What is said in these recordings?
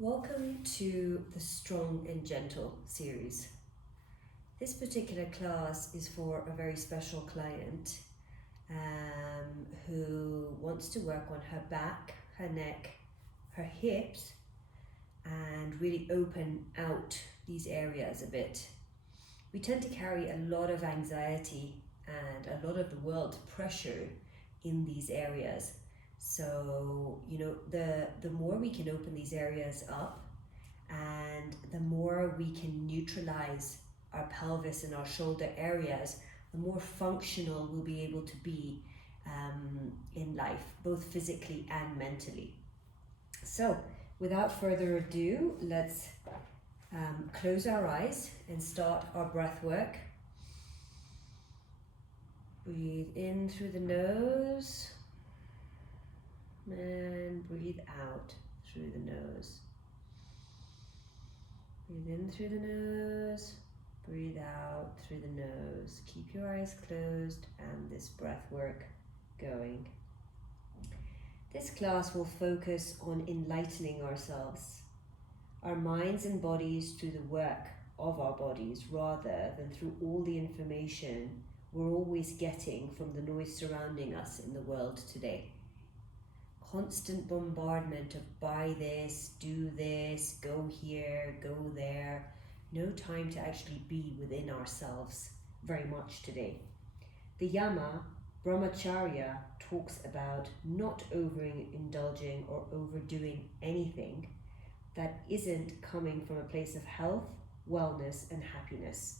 Welcome to the Strong and Gentle series. This particular class is for a very special client who wants to work on her back, her neck, her hips, and really open out these areas a bit. We tend to carry a lot of anxiety and a lot of the world pressure in these areas. So, the more we can open these areas up and the more we can neutralize our pelvis and our shoulder areas, the more functional we'll be able to be in life, both physically and mentally. So, without further ado, let's close our eyes and start our breath work. Breathe in through the nose. And breathe out through the nose. Breathe in through the nose, breathe out through the nose. Keep your eyes closed and this breath work going. This class will focus on enlightening ourselves, our minds and bodies through the work of our bodies rather than through all the information we're always getting from the noise surrounding us in the world today. Constant bombardment of buy this, do this, go here, go there. No time to actually be within ourselves very much today. The Yama, Brahmacharya, talks about not overindulging or overdoing anything that isn't coming from a place of health, wellness, and happiness.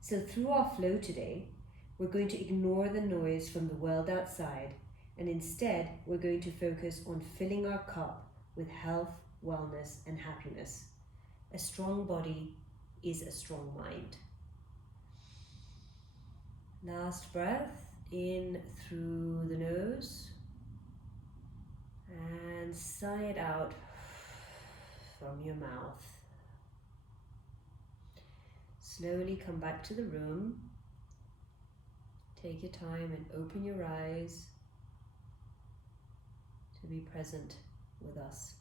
So through our flow today, we're going to ignore the noise from the world outside, and instead, we're going to focus on filling our cup with health, wellness, and happiness. A strong body is a strong mind. Last breath, in through the nose, and sigh it out from your mouth. Slowly come back to the room. Take your time and open your eyes. To be present with us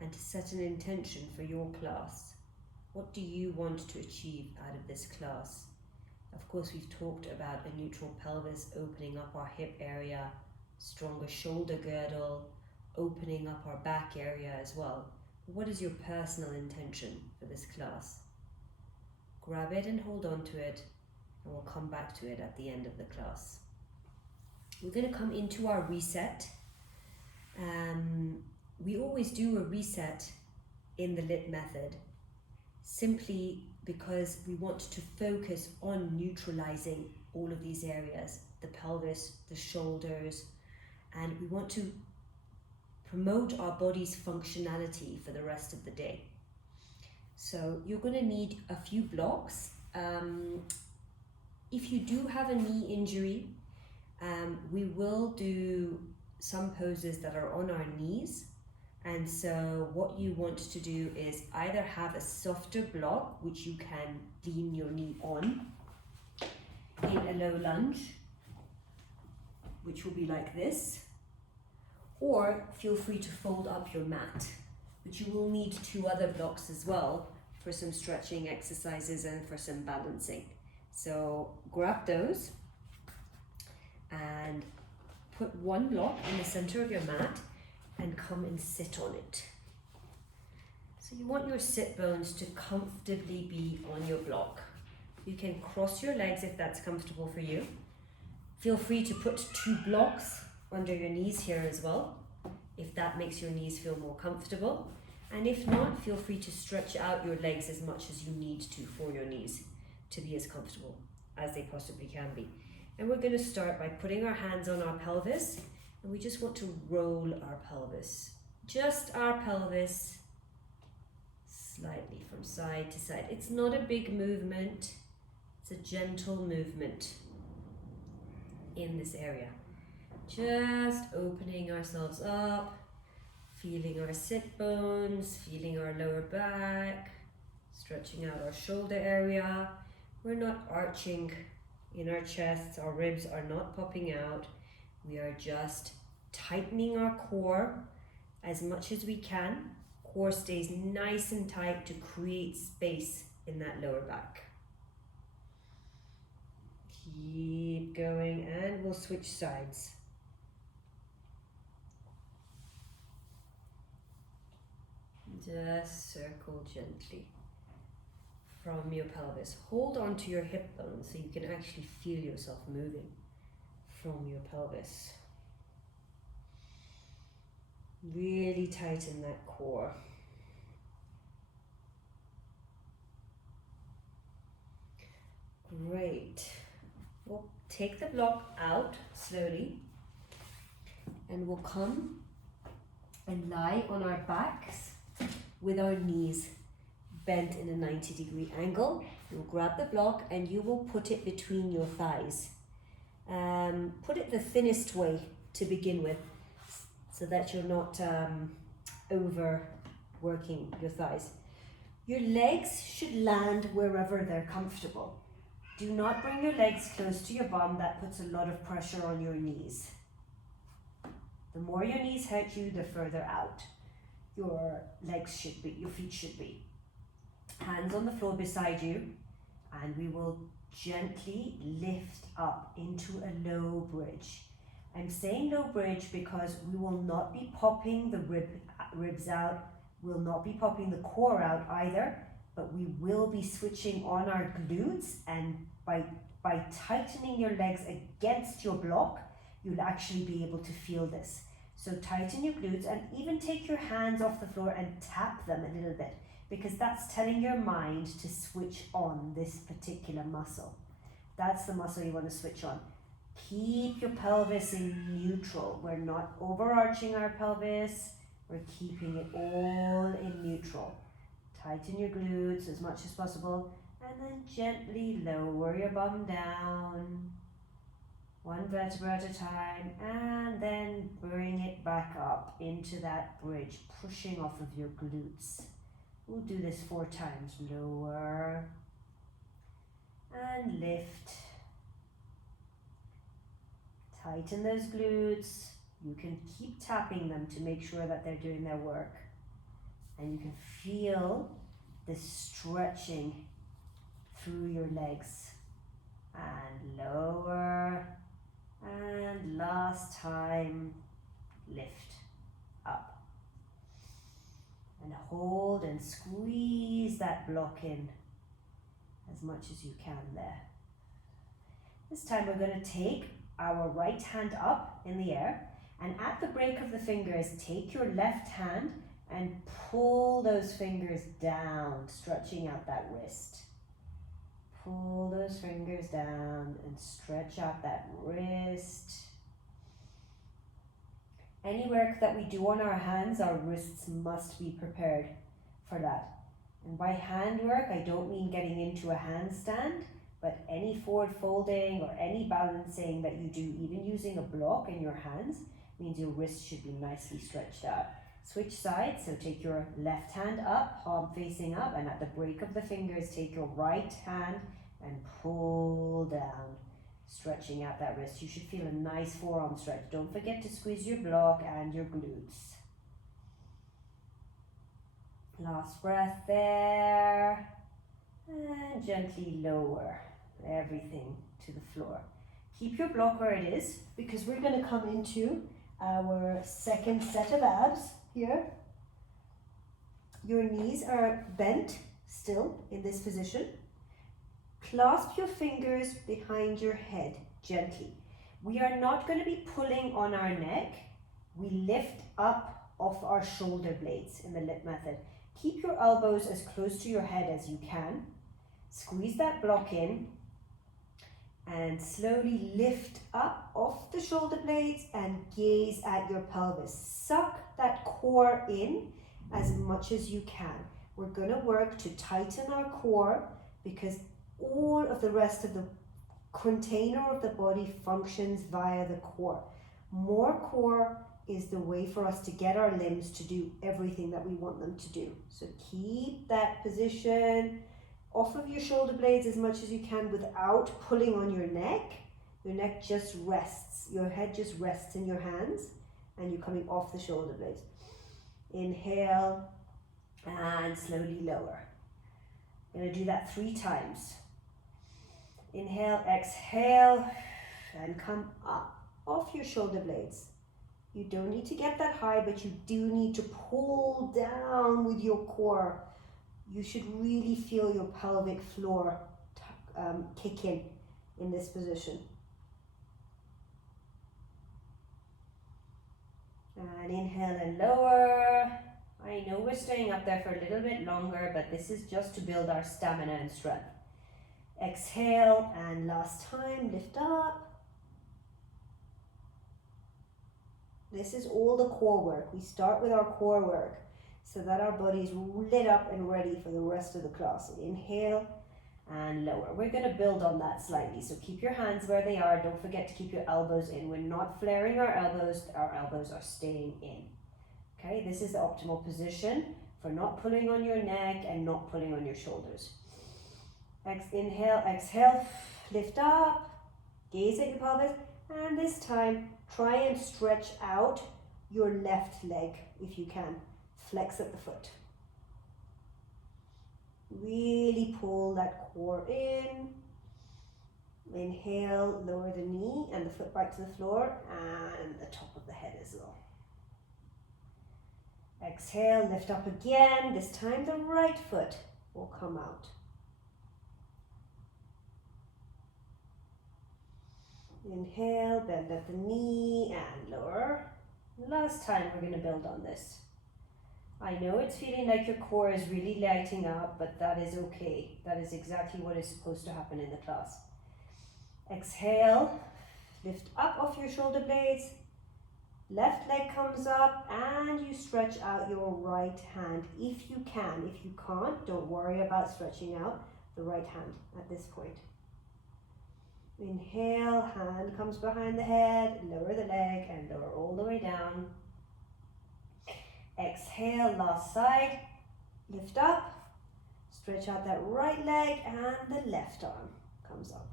and to set an intention for your class. What do you want to achieve out of this class? Of course, we've talked about a neutral pelvis, opening up our hip area, stronger shoulder girdle, opening up our back area as well. What is your personal intention for this class? Grab it and hold on to it, and we'll come back to it at the end of the class. We're going to come into our reset. We always do a reset in the LYT method simply because we want to focus on neutralizing all of these areas, the pelvis, the shoulders, and we want to promote our body's functionality for the rest of the day. So you're going to need a few blocks. If you do have a knee injury, we will do some poses that are on our knees, and so what you want to do is either have a softer block which you can lean your knee on in a low lunge, which will be like this, or feel free to fold up your mat, but you will need two other blocks as well for some stretching exercises and for some balancing. So grab those and put one block in the center of your mat and come and sit on it. So you want your sit bones to comfortably be on your block. You can cross your legs if that's comfortable for you. Feel free to put two blocks under your knees here as well, if that makes your knees feel more comfortable. And if not, feel free to stretch out your legs as much as you need to for your knees to be as comfortable as they possibly can be. And we're going to start by putting our hands on our pelvis, and we just want to roll our pelvis. Just our pelvis, slightly from side to side. It's not a big movement, it's a gentle movement in this area. Just opening ourselves up, feeling our sit bones, feeling our lower back, stretching out our shoulder area. We're not arching in our chests, our ribs are not popping out. We are just tightening our core, as much as we can. Core stays nice and tight to create space in that lower back. Keep going, and we'll switch sides. Just circle gently from your pelvis. Hold on to your hip bone so you can actually feel yourself moving from your pelvis. Really tighten that core. Great. We'll take the block out slowly, and we'll come and lie on our backs with our knees bent in a 90-degree angle. You'll grab the block and you will put it between your thighs. Put it the thinnest way to begin with, so that you're not overworking your thighs. Your legs should land wherever they're comfortable. Do not bring your legs close to your bum. That puts a lot of pressure on your knees. The more your knees hurt you, the further out your legs should be, your feet should be. Hands on the floor beside you, and we will gently lift up into a low bridge. I'm saying low bridge because we will not be popping the ribs out, we'll not be popping the core out either, but we will be switching on our glutes, and by tightening your legs against your block, you'll actually be able to feel this. So tighten your glutes, and even take your hands off the floor and tap them a little bit, because that's telling your mind to switch on this particular muscle. That's the muscle you want to switch on. Keep your pelvis in neutral. We're not overarching our pelvis. We're keeping it all in neutral. Tighten your glutes as much as possible, and then gently lower your bum down. One vertebra at a time, and then bring it back up into that bridge, pushing off of your glutes. We'll do this 4 times. Lower and lift. Tighten those glutes. You can keep tapping them to make sure that they're doing their work. And you can feel the stretching through your legs. And lower. And last time, lift up. And hold and squeeze that block in as much as you can there. This time we're going to take our right hand up in the air, and at the break of the fingers, take your left hand and pull those fingers down, stretching out that wrist. Pull those fingers down and stretch out that wrist. Any work that we do on our hands, our wrists must be prepared for that. And by hand work, I don't mean getting into a handstand, but any forward folding or any balancing that you do, even using a block in your hands, means your wrist should be nicely stretched out. Switch sides, so take your left hand up, palm facing up, and at the break of the fingers, take your right hand and pull down, stretching out that wrist. You should feel a nice forearm stretch. Don't forget to squeeze your block and your glutes. Last breath there, and gently lower everything to the floor. Keep your block where it is, because we're going to come into our second set of abs here. Your knees are bent still in this position. Clasp your fingers behind your head gently. We are not going to be pulling on our neck. We lift up off our shoulder blades in the lip method. Keep your elbows as close to your head as you can. Squeeze that block in and slowly lift up off the shoulder blades and gaze at your pelvis. Suck that core in as much as you can. We're going to work to tighten our core, because all of the rest of the container of the body functions via the core. More core is the way for us to get our limbs to do everything that we want them to do. So keep that position off of your shoulder blades as much as you can without pulling on your neck. Your neck just rests. Your head just rests in your hands, and you're coming off the shoulder blades. Inhale and slowly lower. I'm going to do that 3 times. Inhale, exhale, and come up off your shoulder blades. You don't need to get that high, but you do need to pull down with your core. You should really feel your pelvic floor kick in this position. And inhale and lower. I know we're staying up there for a little bit longer, but this is just to build our stamina and strength. Exhale, and last time, lift up. This is all the core work. We start with our core work so that our body's lit up and ready for the rest of the class. Inhale and lower. We're going to build on that slightly, so keep your hands where they are. Don't forget to keep your elbows in. We're not flaring our elbows are staying in. Okay, this is the optimal position for not pulling on your neck and not pulling on your shoulders. Inhale, exhale, lift up, gaze at your pelvis, and this time try and stretch out your left leg if you can. Flex at the foot. Really pull that core in. Inhale, lower the knee and the foot back to the floor and the top of the head as well. Exhale, lift up again. This time the right foot will come out. Inhale, bend at the knee and lower. Last time we're going to build on this. I know it's feeling like your core is really lighting up, but that is okay. That is exactly what is supposed to happen in the class. Exhale, lift up off your shoulder blades. Left leg comes up and you stretch out your right hand if you can. If you can't, don't worry about stretching out the right hand at this point. Inhale, hand comes behind the head, lower the leg and lower all the way down. Exhale, last side, lift up, stretch out that right leg and the left arm comes up.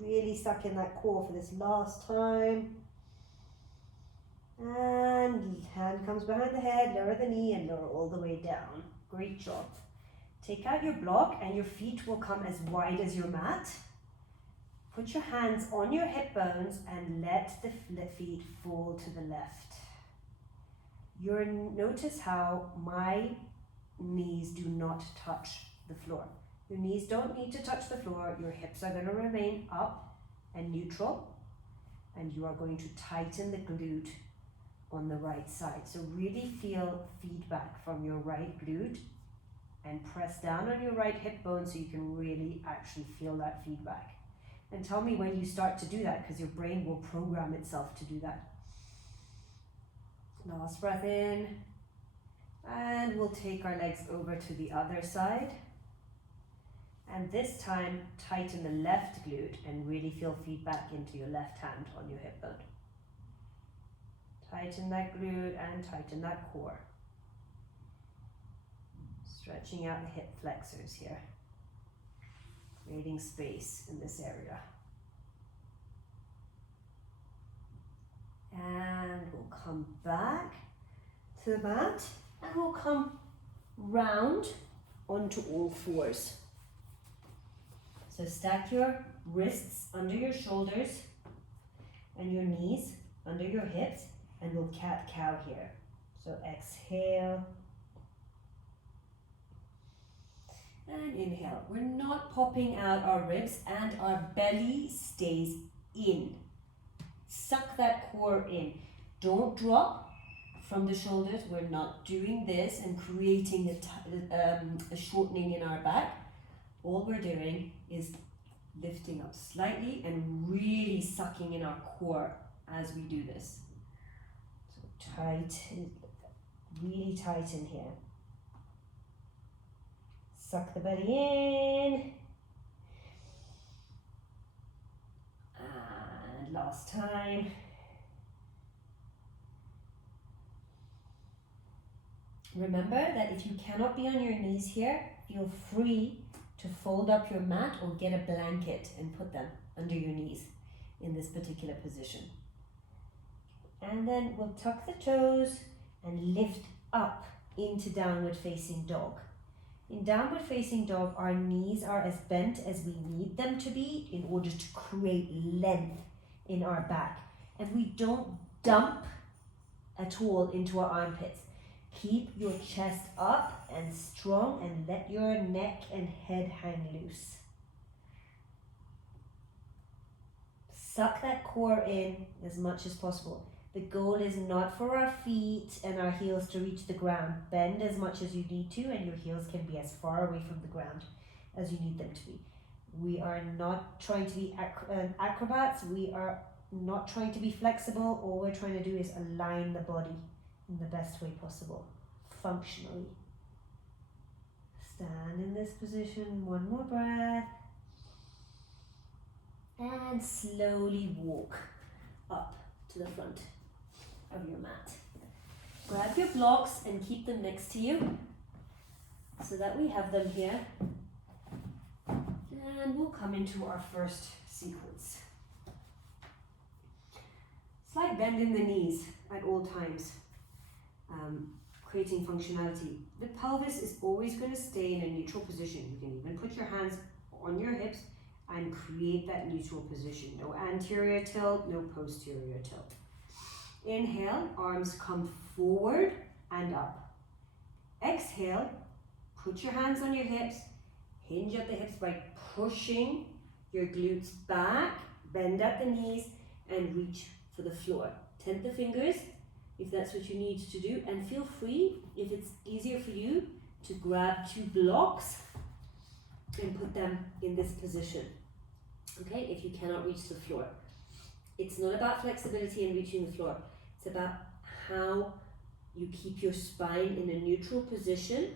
Really suck in that core for this last time. And hand comes behind the head, lower the knee and lower all the way down. Great job. Take out your block and your feet will come as wide as your mat. Put your hands on your hip bones and let the feet fall to the left. Notice how my knees do not touch the floor. Your knees don't need to touch the floor. Your hips are going to remain up and neutral. And you are going to tighten the glute on the right side. So really feel feedback from your right glute and press down on your right hip bone so you can really actually feel that feedback. And tell me when you start to do that, because your brain will program itself to do that. Last breath in. And we'll take our legs over to the other side. And this time, tighten the left glute and really feel feedback into your left hand on your hip bone. Tighten that glute and tighten that core. Stretching out the hip flexors here. Creating space in this area. And we'll come back to the mat and we'll come round onto all fours. So stack your wrists under your shoulders and your knees under your hips and we'll cat-cow here. So exhale. And inhale. We're not popping out our ribs and our belly stays in. Suck that core in. Don't drop from the shoulders. We're not doing this and creating a shortening in our back. All we're doing is lifting up slightly and really sucking in our core as we do this. So tighten, really tighten here. Suck the belly in. And last time. Remember that if you cannot be on your knees here, feel free to fold up your mat or get a blanket and put them under your knees in this particular position. And then we'll tuck the toes, and lift up into downward facing dog. In downward facing dog, our knees are as bent as we need them to be in order to create length in our back. And we don't dump at all into our armpits. Keep your chest up and strong and let your neck and head hang loose. Suck that core in as much as possible. The goal is not for our feet and our heels to reach the ground. Bend as much as you need to, and your heels can be as far away from the ground as you need them to be. We are not trying to be acrobats. We are not trying to be flexible. All we're trying to do is align the body in the best way possible, functionally. Stand in this position, one more breath. And slowly walk up to the front of your mat. Grab your blocks and keep them next to you so that we have them here. And we'll come into our first sequence. Slight bend in the knees at all times, creating functionality. The pelvis is always going to stay in a neutral position. You can even put your hands on your hips and create that neutral position. No anterior tilt, no posterior tilt. Inhale, arms come forward and up. Exhale, put your hands on your hips, hinge at the hips by pushing your glutes back, bend at the knees, and reach for the floor. Tent the fingers if that's what you need to do, and feel free, if it's easier for you, to grab two blocks and put them in this position. Okay, if you cannot reach the floor. It's not about flexibility and reaching the floor. It's about how you keep your spine in a neutral position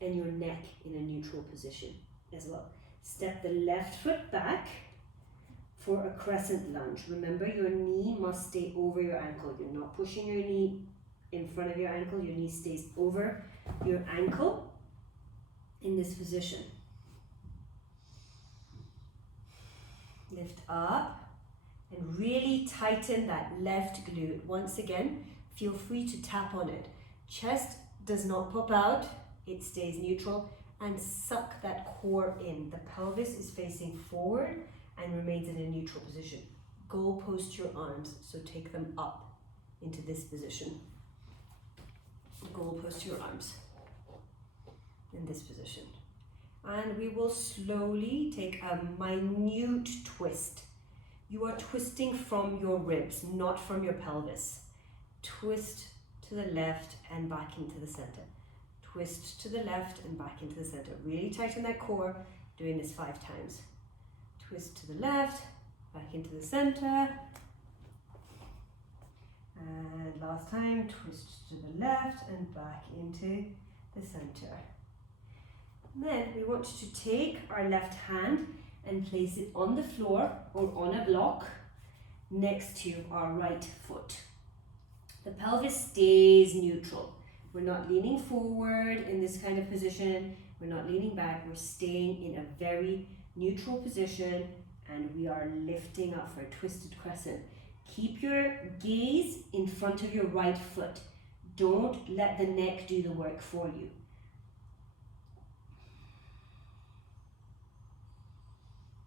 and your neck in a neutral position as well. Step the left foot back for a crescent lunge. Remember, your knee must stay over your ankle. You're not pushing your knee in front of your ankle. Your knee stays over your ankle in this position. Lift up and really tighten that left glute. Once again, feel free to tap on it. Chest does not pop out, it stays neutral, and suck that core in. The pelvis is facing forward and remains in a neutral position. Goal post your arms, so take them up into this position. Goal post your arms in this position. And we will slowly take a minute twist. You are twisting from your ribs, not from your pelvis. Twist to the left and back into the center. Twist to the left and back into the center. Really tighten that core, doing this 5 times. Twist to the left, back into the center. And last time, twist to the left and back into the center. Then we want to take our left hand and place it on the floor or on a block next to our right foot. The pelvis stays neutral. We're not leaning forward in this kind of position. We're not leaning back. We're staying in a very neutral position, and we are lifting up for a twisted crescent. Keep your gaze in front of your right foot. Don't let the neck do the work for you.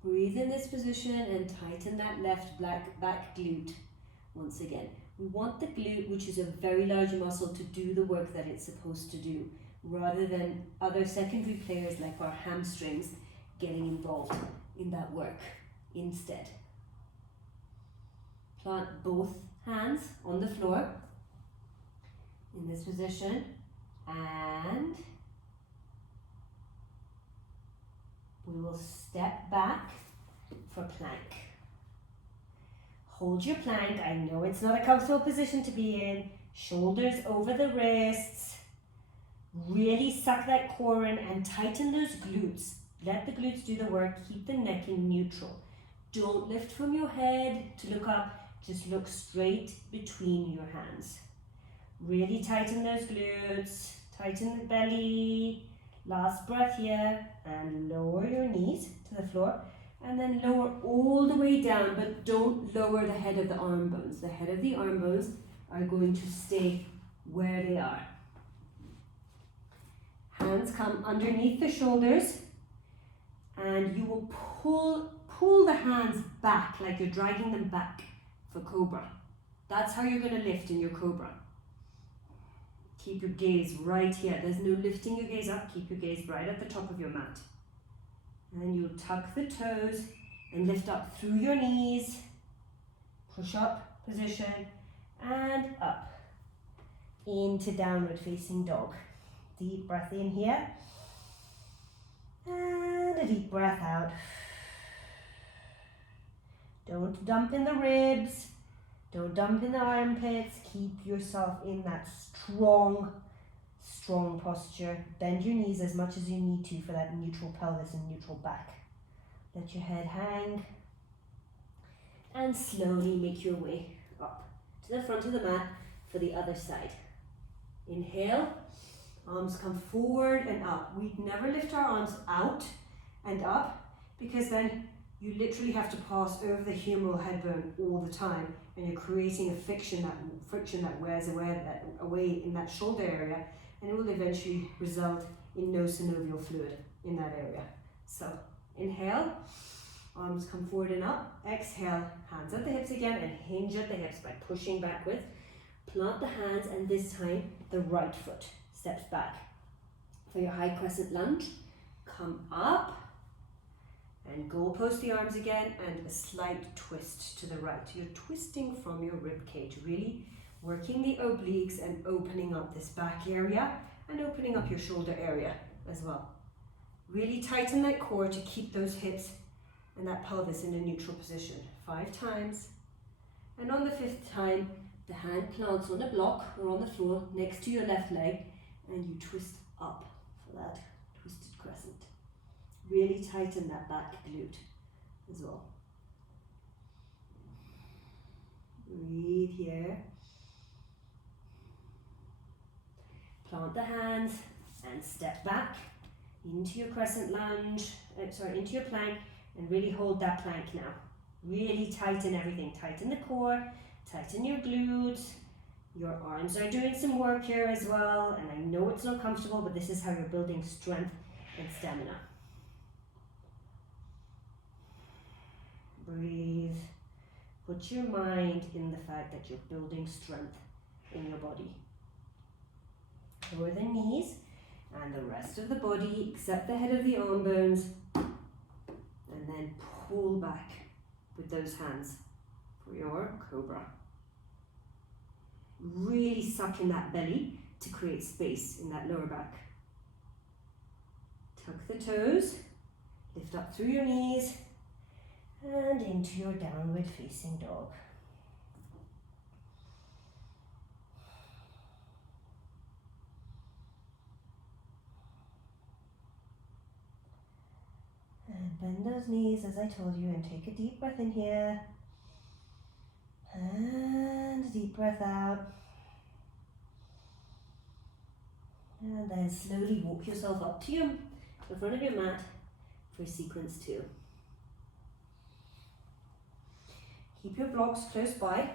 Breathe in this position and tighten that left back glute once again. We want the glute, which is a very large muscle, to do the work that it's supposed to do, rather than other secondary players like our hamstrings getting involved in that work instead. Plant both hands on the floor in this position, and we will step back for plank. Hold your plank. I know it's not a comfortable position to be in. Shoulders over the wrists. Really suck that core in and tighten those glutes. Let the glutes do the work. Keep the neck in neutral. Don't lift from your head to look up. Just look straight between your hands. Really tighten those glutes. Tighten the belly. Last breath here, and lower your knees to the floor, and then lower all the way down, but don't lower the head of the arm bones. The head of the arm bones are going to stay where they are. Hands come underneath the shoulders, and you will pull the hands back like you're dragging them back for Cobra. That's how you're going to lift in your Cobra. Keep your gaze right here. There's no lifting your gaze up. Keep your gaze right at the top of your mat. And then you'll tuck the toes and lift up through your knees. Push up position and up into downward facing dog. Deep breath in here and a deep breath out. Don't dump in the ribs, don't dump in the armpits. Keep yourself in that strong posture. Bend your knees as much as you need to for that neutral pelvis and neutral back. Let your head hang and slowly make your way up to the front of the mat for the other side. Inhale, arms come forward and up. We'd never lift our arms out and up because then you literally have to pass over the humeral head bone all the time, and you're creating a friction that wears away in that shoulder area, and it will eventually result in no synovial fluid in that area. So inhale, arms come forward and up. Exhale, hands at the hips again and hinge at the hips by pushing backwards. Plant the hands, and this time the right foot steps back. For your high crescent lunge, come up and goalpost the arms again, and a slight twist to the right. You're twisting from your rib cage, really working the obliques and opening up this back area and opening up your shoulder area as well. Really tighten that core to keep those hips and that pelvis in a neutral position. 5 times. And on the 5th time, the hand plants on a block or on the floor next to your left leg, and you twist up for that twisted crescent. Really tighten that back glute as well. Breathe here. Plant the hands and step back into your crescent lunge, into your plank, and really hold that plank now. Really tighten everything. Tighten the core, tighten your glutes. Your arms are doing some work here as well, and I know it's not comfortable, but this is how you're building strength and stamina. Breathe. Put your mind in the fact that you're building strength in your body. Lower the knees and the rest of the body except the head of the arm bones, and then pull back with those hands for your Cobra. Really suck in that belly to create space in that lower back. Tuck the toes, lift up through your knees, and into your downward facing dog. And bend those knees as I told you, and take a deep breath in here. And a deep breath out. And then slowly walk yourself up to the front of your mat for sequence 2. Keep your blocks close by.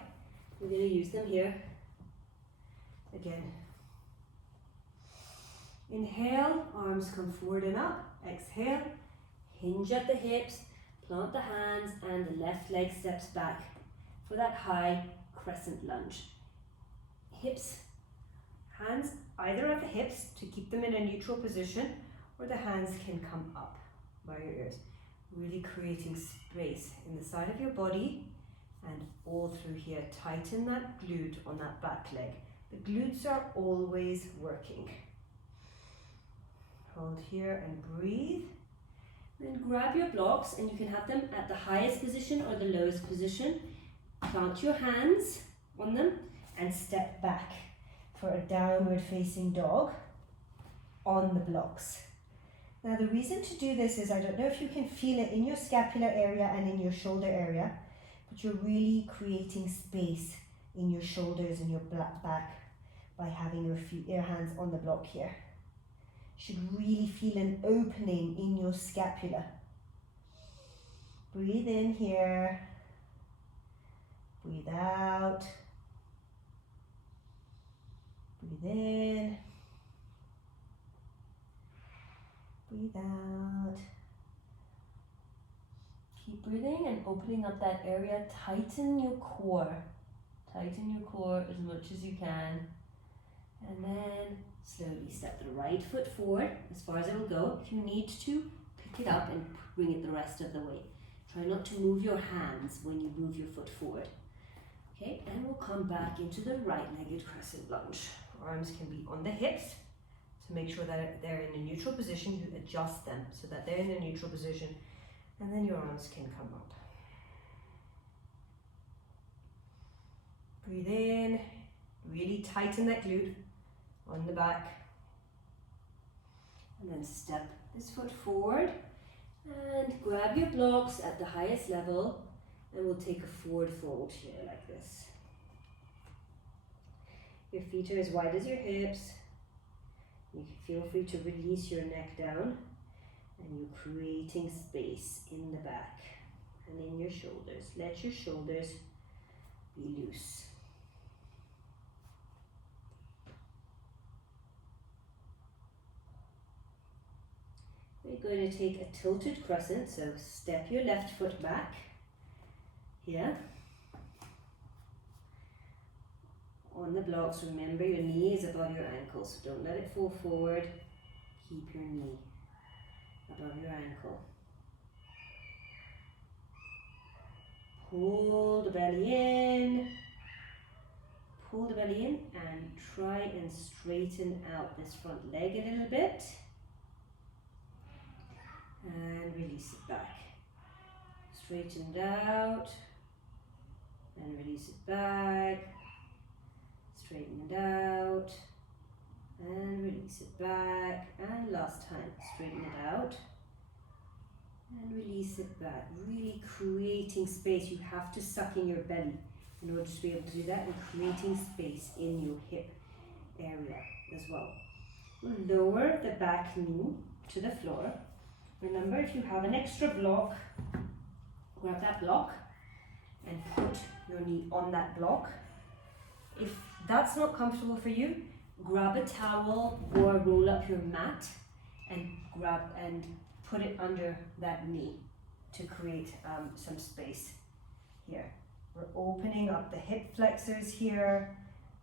We're going to use them here again. Inhale, arms come forward and up. Exhale, hinge at the hips, plant the hands, and the left leg steps back for that high crescent lunge. Hips, hands either at the hips to keep them in a neutral position, or the hands can come up by your ears. Really creating space in the side of your body and all through here. Tighten that glute on that back leg. The glutes are always working. Hold here and breathe. Then grab your blocks, and you can have them at the highest position or the lowest position. Plant your hands on them and step back for a downward facing dog on the blocks. Now the reason to do this is, I don't know if you can feel it in your scapular area and in your shoulder area, but you're really creating space in your shoulders and your back by having your hands on the block here. You should really feel an opening in your scapula. Breathe in here. Breathe out. Breathe in. Breathe out. Keep breathing and opening up that area. Tighten your core. Tighten your core as much as you can. And then slowly step the right foot forward as far as it will go. If you need to, pick it up and bring it the rest of the way. Try not to move your hands when you move your foot forward. Okay, and we'll come back into the right-legged crescent lunge. Arms can be on the hips. To make sure that they're in a neutral position, you adjust them so that they're in a neutral position, and then your arms can come up. Breathe in, really tighten that glute on the back, and then step this foot forward and grab your blocks at the highest level, and we'll take a forward fold here like this. Your feet are as wide as your hips. You can feel free to release your neck down, and you're creating space in the back and in your shoulders. Let your shoulders be loose. We're going to take a tilted crescent, so step your left foot back here. On the blocks, remember your knee is above your ankle, so don't let it fall forward. Keep your knee above your ankle. Pull the belly in. Pull the belly in and try and straighten out this front leg a little bit. And release it back. Straighten it out and release it back. Straighten it out and release it back, and last time, straighten it out and release it back. Really creating space. You have to suck in your belly in order to be able to do that, and creating space in your hip area as well. Lower the back knee to the floor. Remember, if you have an extra block, grab that block and put your knee on that block. If that's not comfortable for you, grab a towel or roll up your mat and put it under that knee to create some space here. We're opening up the hip flexors here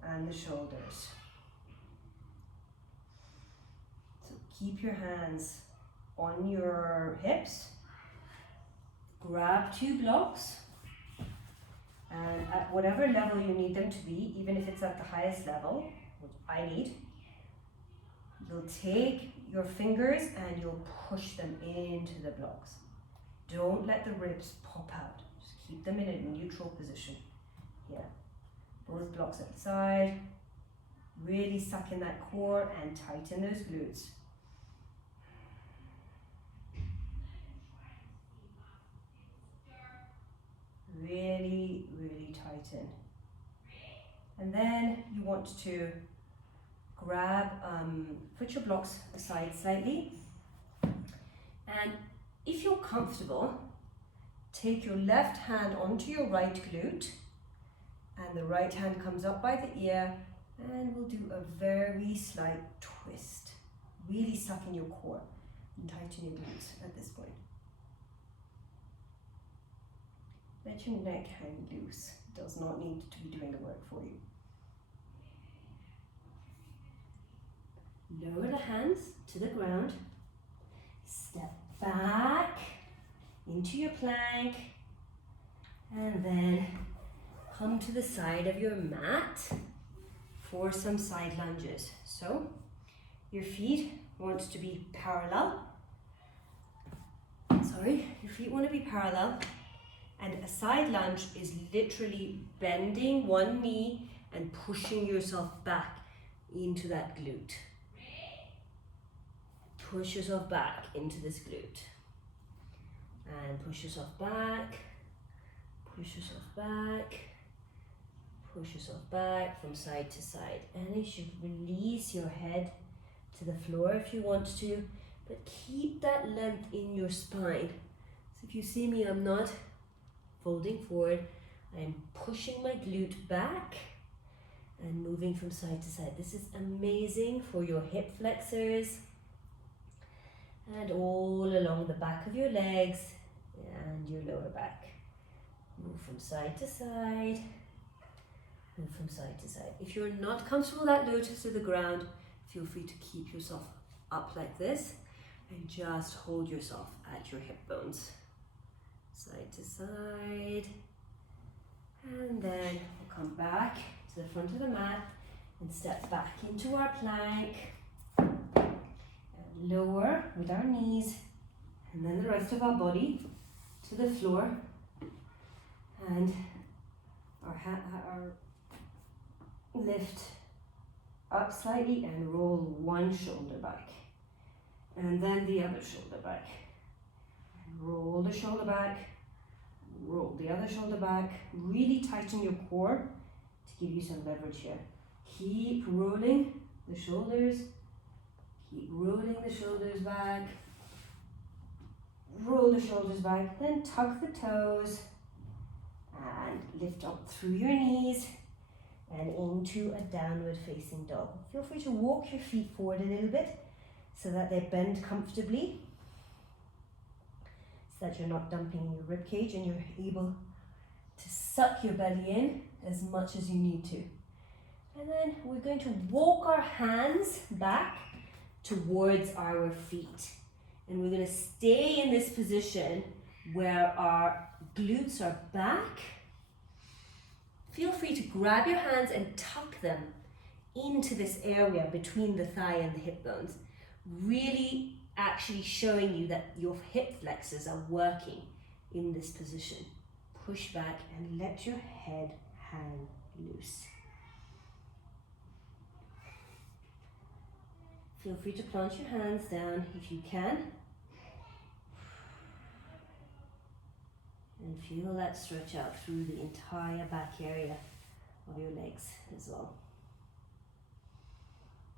and the shoulders. So keep your hands on your hips. Grab 2 blocks. And at whatever level you need them to be, even if it's at the highest level, which I need, you'll take your fingers and you'll push them into the blocks. Don't let the ribs pop out. Just keep them in a neutral position. Here. Both blocks at the side. Really suck in that core and tighten those glutes. Really, really tighten. And then you want to grab, put your blocks aside slightly. And if you're comfortable, take your left hand onto your right glute, and the right hand comes up by the ear, and we'll do a very slight twist. Really suck in your core and tighten your glutes at this point. Let your neck hang loose. It does not need to be doing the work for you. Lower the hands to the ground. Step back into your plank. And then come to the side of your mat for some side lunges. So your feet want to be parallel. Your feet want to be parallel. And a side lunge is literally bending one knee and pushing yourself back into that glute. Push yourself back into this glute. And push yourself back. Push yourself back. Push yourself back from side to side. And you should release your head to the floor if you want to, but keep that length in your spine. So if you see me, I'm not folding forward, I'm pushing my glute back and moving from side to side. This is amazing for your hip flexors and all along the back of your legs and your lower back. Move from side to side, move from side to side. If you're not comfortable that low to the ground, feel free to keep yourself up like this and just hold yourself at your hip bones. Side to side, and then we'll come back to the front of the mat and step back into our plank and lower with our knees and then the rest of our body to the floor, and our lift up slightly and roll one shoulder back and then the other shoulder back. Roll the shoulder back, roll the other shoulder back. Really tighten your core to give you some leverage here. Keep rolling the shoulders, keep rolling the shoulders back. Roll the shoulders back, then tuck the toes and lift up through your knees and into a downward facing dog. Feel free to walk your feet forward a little bit so that they bend comfortably, so that you're not dumping your rib cage and you're able to suck your belly in as much as you need to. And then we're going to walk our hands back towards our feet. And we're going to stay in this position where our glutes are back. Feel free to grab your hands and tuck them into this area between the thigh and the hip bones. Really actually showing you that your hip flexors are working in this position. Push back and let your head hang loose. Feel free to plant your hands down if you can. And feel that stretch out through the entire back area of your legs as well.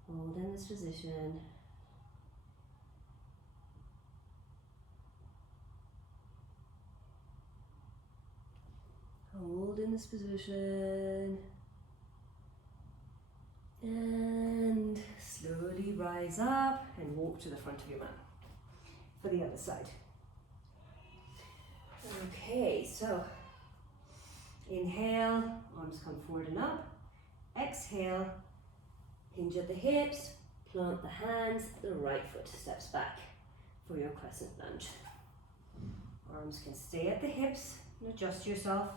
Hold in this position. Hold in this position. And slowly rise up and walk to the front of your mat for the other side. Okay, so inhale, arms come forward and up. Exhale, hinge at the hips, plant the hands, the right foot steps back for your crescent lunge. Arms can stay at the hips and adjust yourself,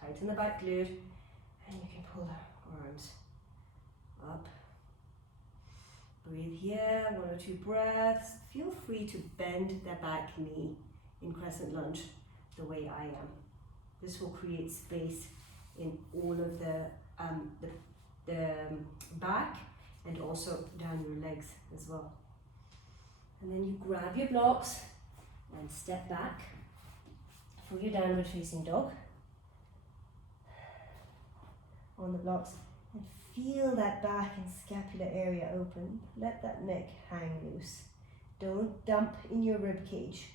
tighten the back glute, and you can pull the arms up. Breathe here, 1 or 2 breaths. Feel free to bend the back knee in crescent lunge the way I am. This will create space in all of the back and also down your legs as well. And then you grab your blocks and step back for your downward facing dog on the blocks, and feel that back and scapular area open. Let that neck hang loose. Don't dump in your rib cage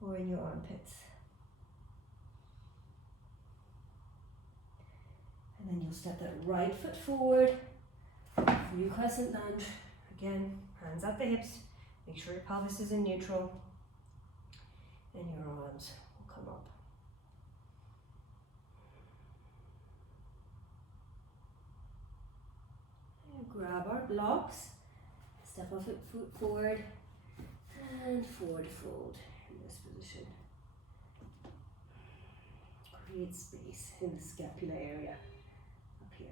or in your armpits. And then you'll step that right foot forward for your crescent lunge. Again, hands at the hips. Make sure your pelvis is in neutral. And your arms will come up. And grab our blocks. Step our foot forward. And forward fold in this position. Create space in the scapular area. Here.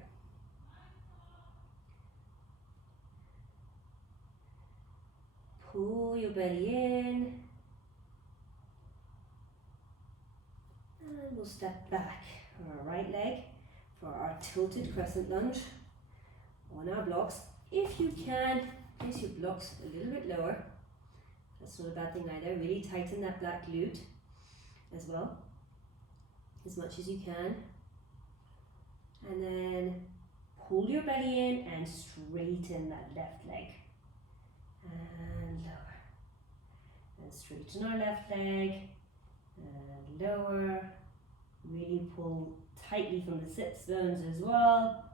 Pull your belly in, and we'll step back on our right leg for our tilted crescent lunge on our blocks. If you can, place your blocks a little bit lower. That's not a bad thing either. Really tighten that black glute as well, as much as you can. And then pull your belly in and straighten that left leg. And lower. And straighten our left leg. And lower. Really pull tightly from the sits bones as well.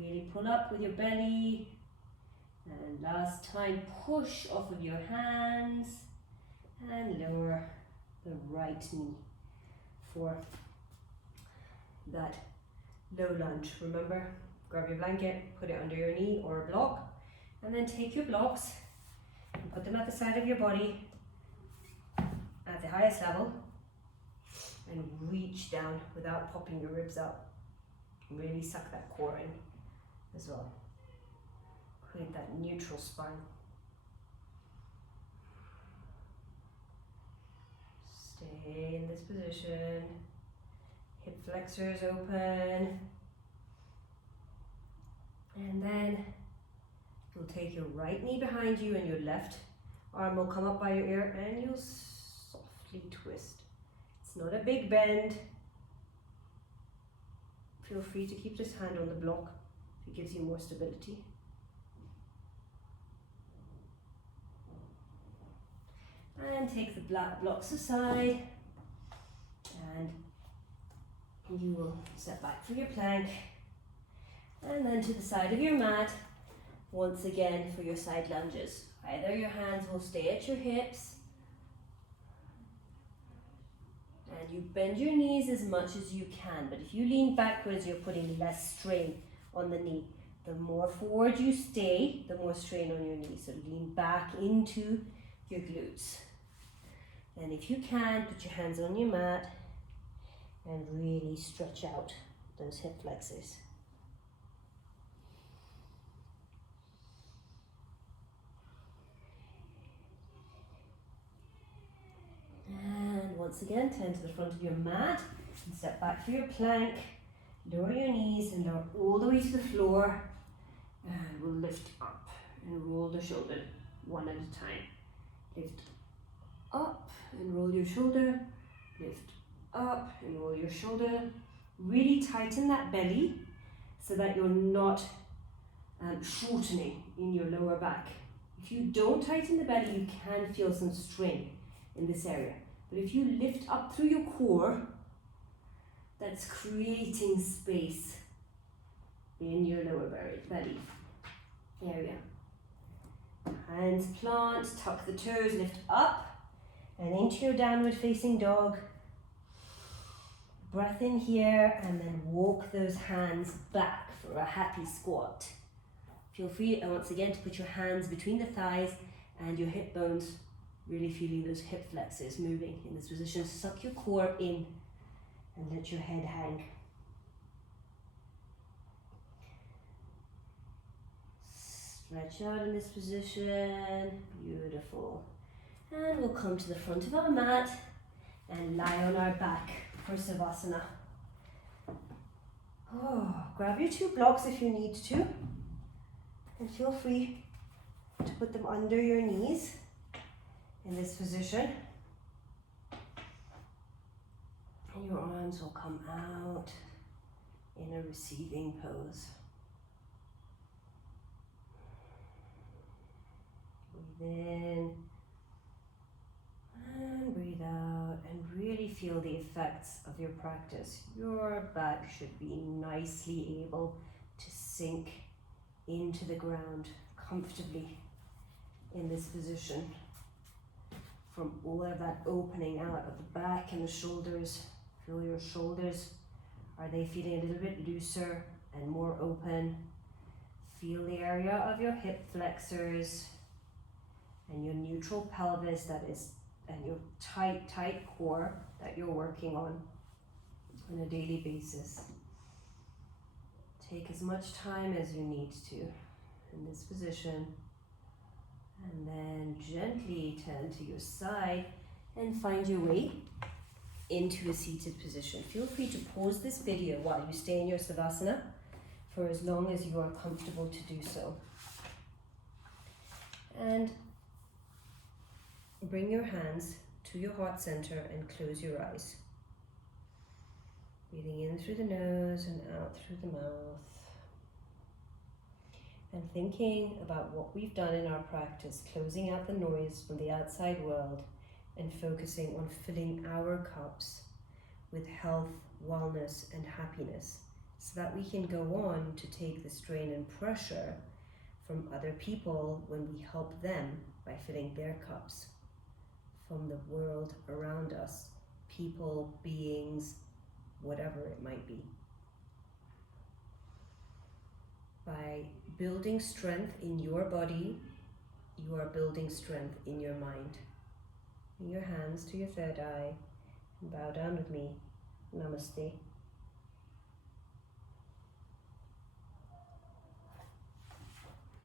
Really pull up with your belly. And last time, push off of your hands and lower the right knee for that low lunge. Remember, grab your blanket, put it under your knee or a block, and then take your blocks and put them at the side of your body at the highest level and reach down without popping your ribs out. Really suck that core in as well. Create that neutral spine. Stay in this position. Hip flexors open. And then you'll take your right knee behind you and your left arm will come up by your ear and you'll softly twist. It's not a big bend. Feel free to keep this hand on the block if it gives you more stability. And take the blocks aside and you will step back for your plank and then to the side of your mat once again for your side lunges. Either your hands will stay at your hips and you bend your knees as much as you can, but if you lean backwards you're putting less strain on the knee. The more forward you stay, the more strain on your knees. So lean back into your glutes. And if you can, put your hands on your mat and really stretch out those hip flexors. And once again, turn to the front of your mat and step back for your plank. Lower your knees and lower all the way to the floor. And we'll lift up and roll the shoulder one at a time. Lift up and roll your shoulder, lift up and roll your shoulder. Really tighten that belly so that you're not shortening in your lower back. If you don't tighten the belly, you can feel some strain in this area. But if you lift up through your core, that's creating space in your lower belly area. Hands plant, tuck the toes, lift up and into your downward facing dog. Breath in here and then walk those hands back for a happy squat. Feel free once again to put your hands between the thighs and your hip bones, really feeling those hip flexors moving in this position. Suck your core in and let your head hang. Stretch out in this position, beautiful. And we'll come to the front of our mat and lie on our back for Savasana. Oh, grab your two blocks if you need to, and feel free to put them under your knees in this position. And your arms will come out in a receiving pose. Breathe in. And breathe out and really feel the effects of your practice. Your back should be nicely able to sink into the ground comfortably in this position. From all of that opening out of the back and the shoulders, feel your shoulders. Are they feeling a little bit looser and more open? Feel the area of your hip flexors and your neutral pelvis and your tight core that you're working on a daily basis. Take as much time as you need to in this position, and then gently turn to your side and find your way into a seated position. Feel free to pause this video while you stay in your Savasana for as long as you are comfortable to do so. And bring your hands to your heart center and close your eyes. Breathing in through the nose and out through the mouth. And thinking about what we've done in our practice, closing out the noise from the outside world and focusing on filling our cups with health, wellness, and happiness so that we can go on to take the strain and pressure from other people when we help them by filling their cups from the world around us, people, beings, whatever it might be. By building strength in your body, you are building strength in your mind. Bring your hands to your third eye and bow down with me. Namaste.